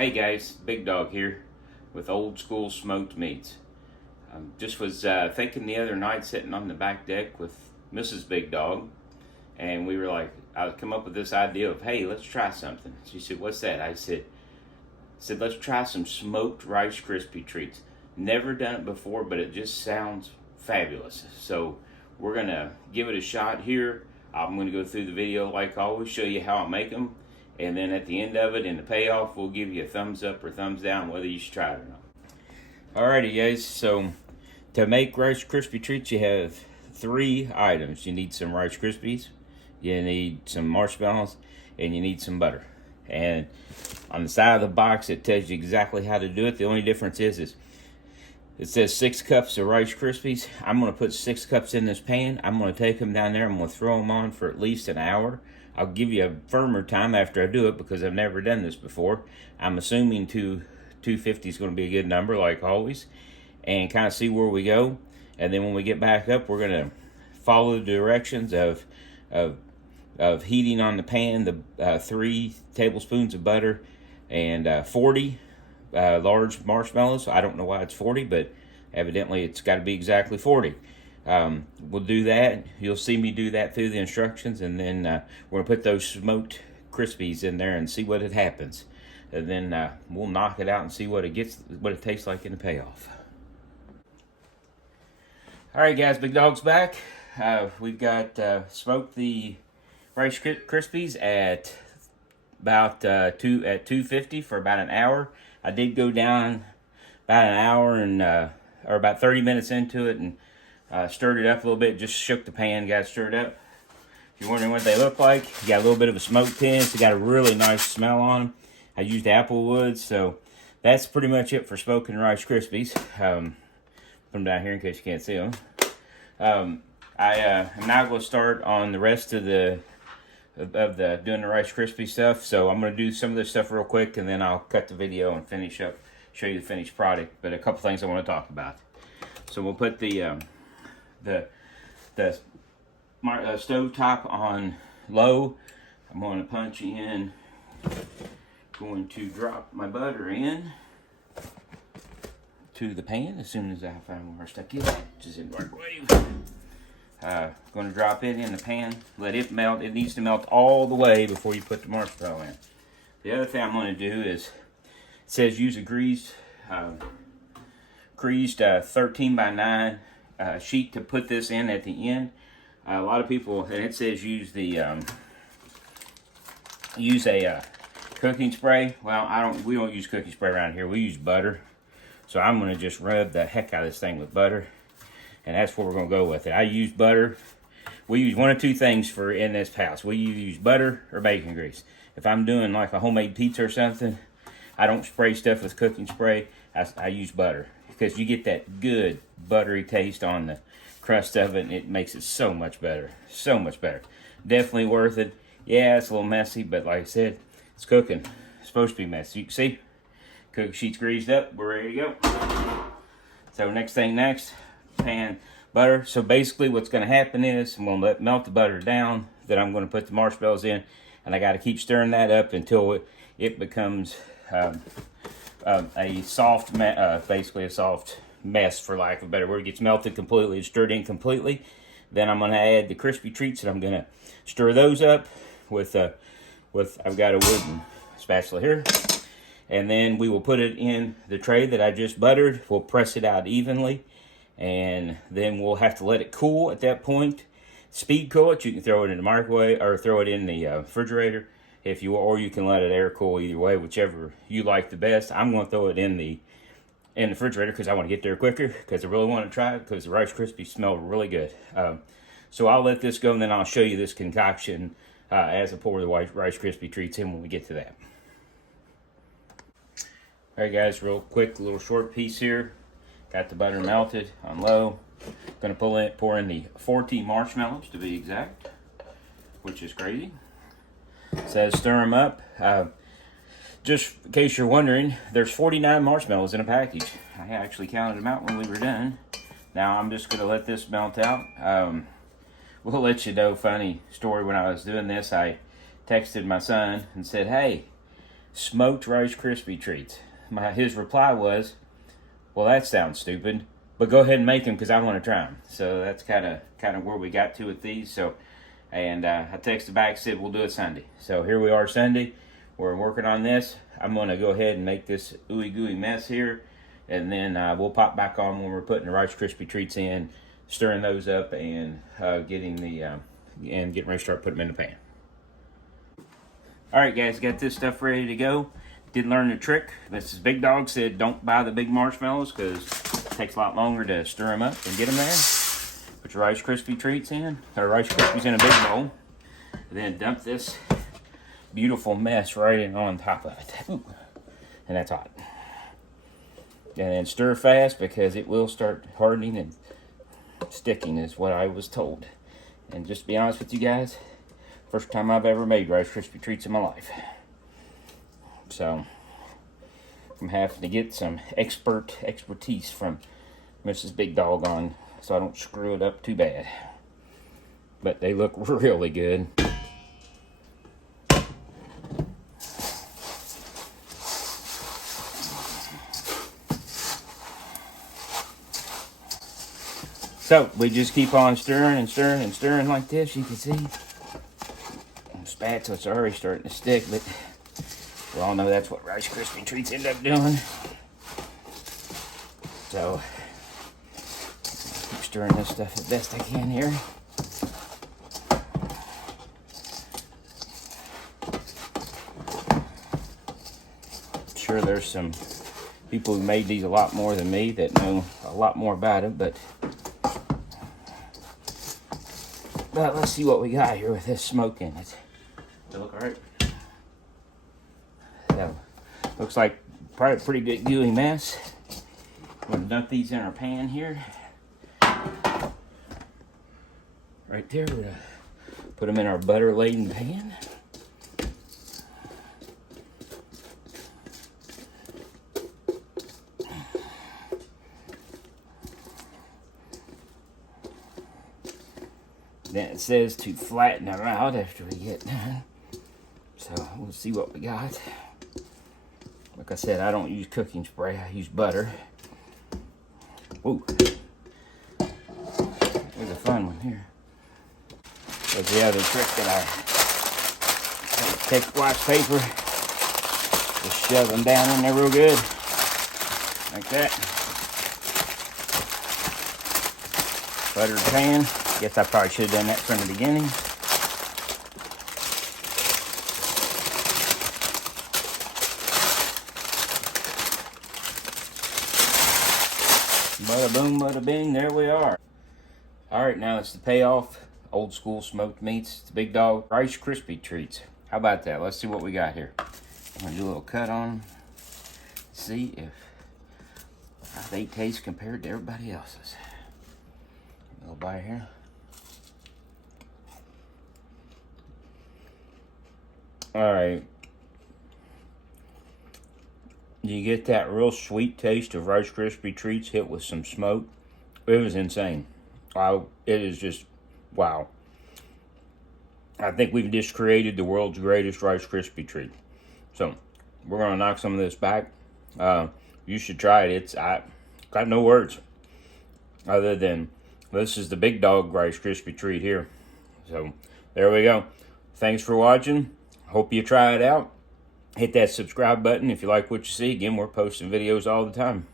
Hey guys, Big Dog here with Old School Smoked Meats. Just was thinking the other night sitting on the back deck with Mrs. Big Dog, and we were like, I come up with this idea of, hey, let's try something. She said, what's that? I said, let's try some smoked Rice Krispie treats. Never done it before, but it just sounds fabulous. So we're gonna give it a shot here. I'm gonna go through the video like always, show you how I make them. And then at the end of it, in the payoff, we'll give you a thumbs up or thumbs down whether you should try it or not. Alrighty guys, so to make Rice Krispie treats, you have 3 items. You need some Rice Krispies, you need some marshmallows, and you need some butter. And on the side of the box, it tells you exactly how to do it. The only difference is it says 6 cups of Rice Krispies. I'm going to put 6 cups in this pan. I'm going to take them down there. I'm going to throw them on for at least an hour. I'll give you a firmer time after I do it because I've never done this before. I'm assuming 250 is going to be a good number like always, and kind of see where we go. And then when we get back up, we're going to follow the directions of heating on the pan the 3 tablespoons of butter and 40 large marshmallows. I don't know why it's 40, but evidently it's got to be exactly 40. We'll do that. You'll see me do that through the instructions, and then we're going to put those smoked Krispies in there and see what it happens. And then we'll knock it out and see what it tastes like in the payoff. Alright guys, Big Dog's back. We've got smoked the Rice Krispies at about 250 for about an hour. I did go down about an hour and or about 30 minutes into it and stirred it up a little bit, just shook the pan, got it stirred up. If you're wondering what they look like, you got a little bit of a smoke tint. They got a really nice smell on them. I used apple wood, so that's pretty much it for smoking Rice Krispies. Put them down here in case you can't see them. I am now going to start on the rest of the doing the Rice Krispie stuff. So I'm going to do some of this stuff real quick, and then I'll cut the video and finish up, show you the finished product. But a couple things I want to talk about. So we'll put the stove top on low. I'm going to punch in. Going to drop my butter in to the pan as soon as I find where I stuck it, which is in the right way. Going to drop it in the pan, let it melt. It needs to melt all the way before you put the marshmallow in. The other thing I'm going to do is, it says use a greased 13 by 9 sheet to put this in at the end. A lot of people, and it says use a cooking spray. Well, we don't use cooking spray around here. We use butter. So I'm going to just rub the heck out of this thing with butter. And that's what we're going to go with it. I use butter. We use one of 2 things in this house. We use butter or bacon grease. If I'm doing like a homemade pizza or something, I don't spray stuff with cooking spray. I use butter because you get that good buttery taste on the crust of it, and it makes it so much better. So much better. Definitely worth it. Yeah, it's a little messy, but like I said, it's cooking. It's supposed to be messy. You can see, cookie sheet's greased up. We're ready to go. So next, pan butter. So basically what's going to happen is I'm going to melt the butter down. Then I'm going to put the marshmallows in, and I got to keep stirring that up until it becomes a soft, basically a soft mess, for lack of a better word. It gets melted completely and stirred in completely. Then I'm going to add the crispy treats, and I'm going to stir those up with I've got a wooden spatula here. And then we will put it in the tray that I just buttered. We'll press it out evenly, and then we'll have to let it cool at that point. Speed cool it. You can throw it in the microwave or throw it in the refrigerator or you can let it air cool. Either way, whichever you like the best. I'm going to throw it in the refrigerator because I want to get there quicker, because I really want to try it because the Rice Krispies smell really good. So I'll let this go, and then I'll show you this concoction as I pour the Rice Krispie treats in when we get to that. Alright guys, real quick, little short piece here. Got the butter melted on low. Gonna pour in the 14 marshmallows to be exact, which is crazy. It says stir them up. Just in case you're wondering, there's 49 marshmallows in a package. I actually counted them out when we were done. Now I'm just gonna let this melt out. We'll let you know, funny story, when I was doing this, I texted my son and said, hey, smoked Rice Krispie treats. His reply was, well, that sounds stupid, but go ahead and make them because I want to try them. So that's kind of where we got to with these. So, and I texted back, said we'll do it Sunday. So here we are Sunday. We're working on this. I'm going to go ahead and make this ooey gooey mess here, and then we'll pop back on when we're putting the Rice Krispie treats in, stirring those up, and getting ready to start putting them in the pan. All right, guys, got this stuff ready to go. Did learn the trick. Mrs. Big Dog said don't buy the big marshmallows because it takes a lot longer to stir them up and get them there. Put your Rice Krispie treats in, or Rice Krispies in a big bowl. Then dump this beautiful mess right in on top of it. Ooh. And that's hot. And then stir fast because it will start hardening and sticking is what I was told. And just to be honest with you guys, first time I've ever made Rice Krispie treats in my life. So I'm having to get some expertise from Mrs. Big Dog on so I don't screw it up too bad. But they look really good. So we just keep on stirring and stirring and stirring like this. You can see the spatula's already starting to stick, but we all know that's what Rice Krispie treats end up doing. So keep stirring this stuff as best I can here. I'm sure there's some people who made these a lot more than me that know a lot more about it, but let's see what we got here with this smoke in it. Does it look alright? So, looks like probably a pretty good gooey mess. We're going to dump these in our pan here. Right there, we're going to put them in our butter-laden pan. Then it says to flatten them out after we get done. So we'll see what we got. Like I said, I don't use cooking spray, I use butter. Ooh. There's a fun one here. There's the other trick that I take wax paper, just shove them down in there real good. Like that. Buttered pan. Guess I probably should have done that from the beginning. Bada boom, bada bing, there we are. Alright, now it's the payoff. Old school smoked meats. It's the Big Dog Rice Krispie treats. How about that? Let's see what we got here. I'm going to do a little cut on them. See if how they taste compared to everybody else's. A little bite here. Alright. You get that real sweet taste of Rice Krispie treats hit with some smoke. It was insane. It is just, wow. I think we've just created the world's greatest Rice Krispie treat. So, we're going to knock some of this back. You should try it. I got no words. Other than, this is the Big Dog Rice Krispie treat here. So, there we go. Thanks for watching. Hope you try it out. Hit that subscribe button if you like what you see. Again, we're posting videos all the time.